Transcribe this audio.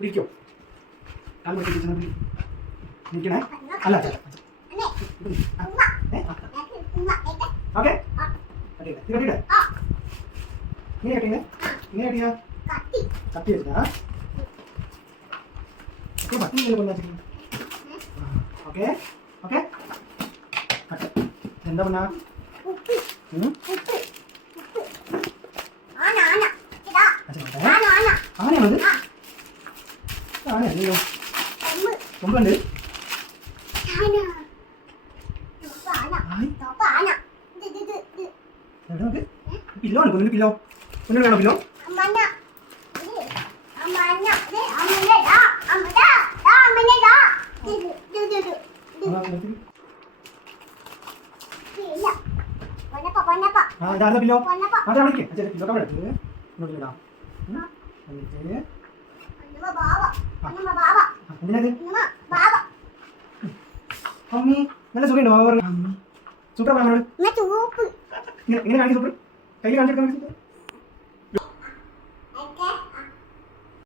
ഇരിക്കോ കാൽ പിടിച്ച് ഇരിക്കണേ അല്ല ഓക്കെ കട്ടിയിട്ടെ ഇങ്ങനെ കട്ടിങ്ങ ഇങ്ങനെ കട്ടിയാ കട്ടി വെച്ചിട്ടാ പട്ടി കൊണ്ടാ ഓക്കെ ഓക്കെ എന്താ പറഞ്ഞാ ആനയാണത് ആനയോ കൊമ്പുണ്ട് പില്ലോ ആണ് കൊന്നിന് പില്ലോ കൊന്നിന് വേണോ പില്ലോ ആ ഇതാ പില്ലോ അതെ വിളിക്കേ പില്ലോ എടുത്ത് ഇടാം അമ്മി നല്ല സുഖമുണ്ടോ സൂപ്പർ പറഞ്ഞോട് ഇങ്ങനെ കാണിക്കും സൂപ്പർ കയ്യിൽ കാണിച്ചെടുക്കാൻ